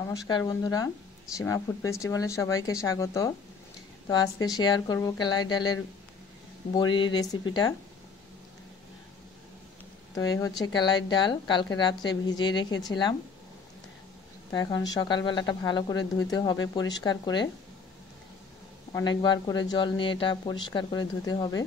নমস্কার বন্ধুরা, সীমা ফুড ফেস্টিভ্যালে সবাইকে স্বাগত। তো আজকে শেয়ার করব কেলাই ডালের বড়ির রেসিপিটা। তো এই হচ্ছে কেলাই ডাল, কালকে রাত্রে ভিজিয়ে রেখেছিলাম। তো এখন সকালবেলাটা ভালো করে ধুইতে হবে, পরিষ্কার করে অনেকবার করে জল নিয়ে এটা পরিষ্কার করে ধুতে হবে।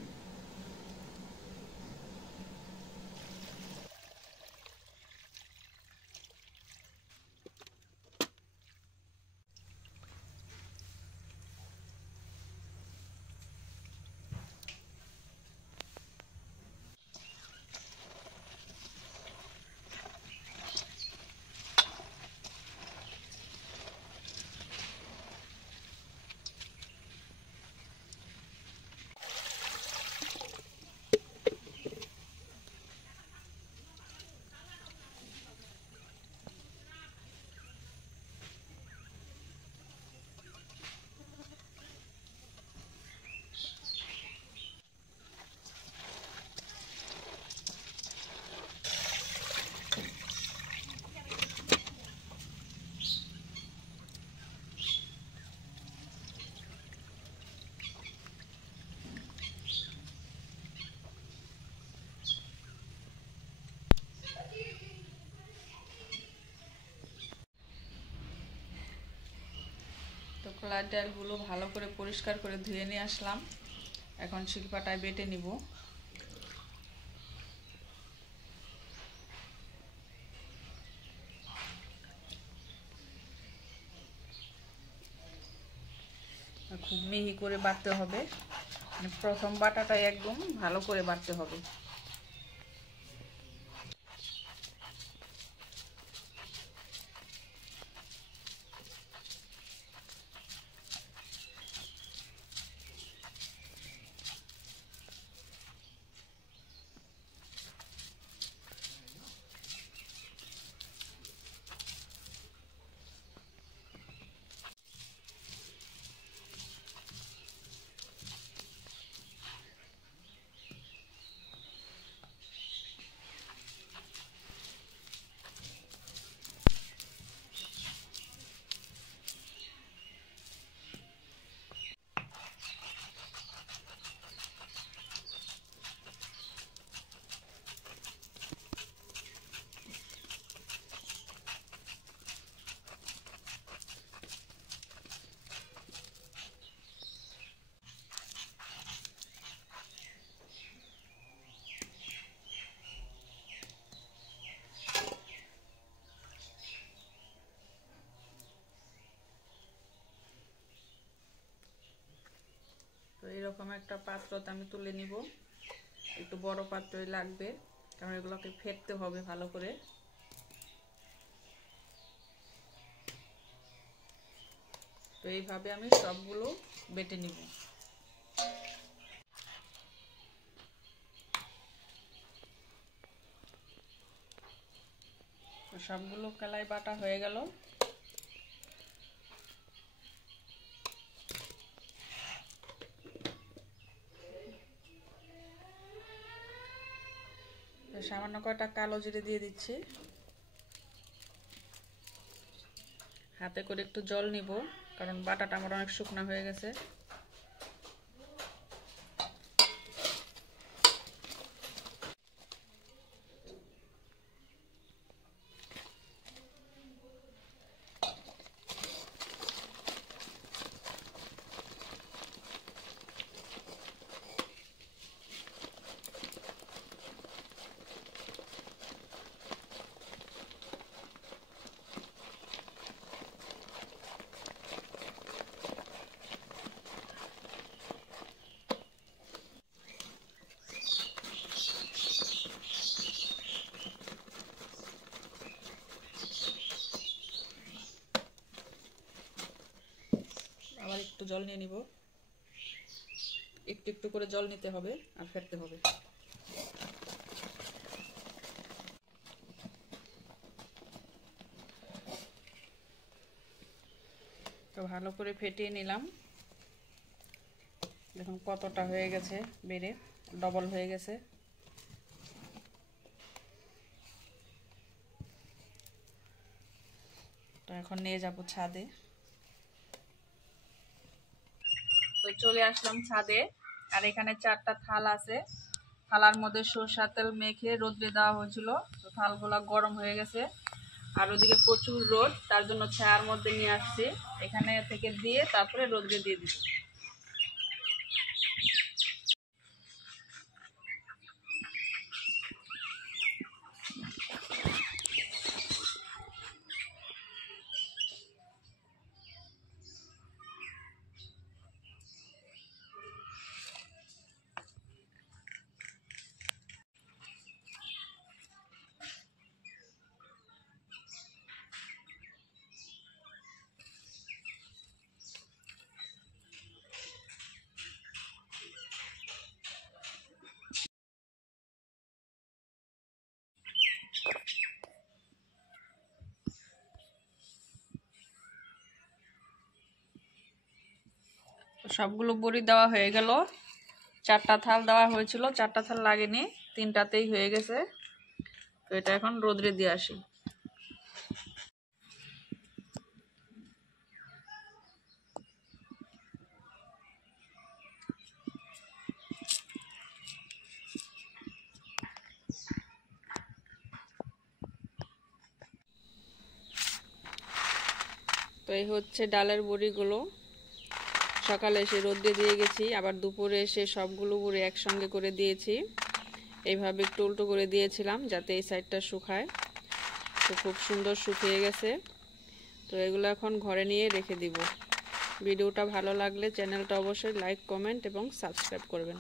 তো কলাই ডালগুলো ভালো করে পরিষ্কার করে ধুয়ে নিয়ে আসলাম। এখন শিলপাটায় বেটে নিব। খুব মিহি করে বাটতে হবে, মানে প্রথম বাটাটা একদম ভালো করে বাটতে হবে। তো এরকম একটা পাত্রতে আমি তুলে নিব। একটু বড় পাত্রই লাগবে, কারণ এগুলোকে ফেটতে হবে ভালো করে। তো এইভাবে আমি সবগুলো বেটে নিব। তো সবগুলো কলাই বাটা হয়ে গেল। সামান্য কয়টা কালো জিরে দিয়ে দিচ্ছি। হাতে করে একটু জল নিব, কারণ বাটাটা আমার অনেক শুকনো হয়ে গেছে। আবার একটু জল নিয়ে নিব। একটু একটু করে জল নিতে হবে আর ফেটতে হবে। তো ভালো করে ফেটিয়ে নিলাম। দেখুন কতটা হয়ে গেছে, বেড়ে ডবল হয়ে গেছে। তো এখন নিয়ে যাব ছাদে। তো চলে আসলাম ছাদে, আর এখানে 4টা থাল আছে। থালার মধ্যে সরষের তেল মেখে রোদ্রে দেওয়া হয়েছিল, তো থালগুলা গরম হয়ে গেছে। আর ওদিকে প্রচুর রোদ, তার জন্য ছায়ার মধ্যে নিয়ে আসছি, এখানে থেকে দিয়ে তারপরে রোদ্রে দিয়ে দিব। সবগুলো বড়ি দেওয়া হয়ে গেল। 4টা থাল দেওয়া হয়েছিল, 4টা থাল লাগেনি, 3টাতেই হয়ে গেছে। তো এটা এখন রোদ্রে দিয়ে আসি। তো এই হচ্ছে ডালের বড়িগুলো। সকালে এসে রোদ্রে দিয়ে গেছি, আবার দুপুরে এসে সবগুলো বড়ি একসঙ্গে করে দিয়েছি। এইভাবে একটু উল্টো করে দিয়েছিলাম যাতে এই সাইডটা শুকায়। তো খুব সুন্দর শুকিয়ে গেছে। তো এগুলো এখন ঘরে নিয়ে রেখে দিব। ভিডিওটা ভালো লাগলে চ্যানেলটা অবশ্যই লাইক, কমেন্ট এবং সাবস্ক্রাইব করবেন।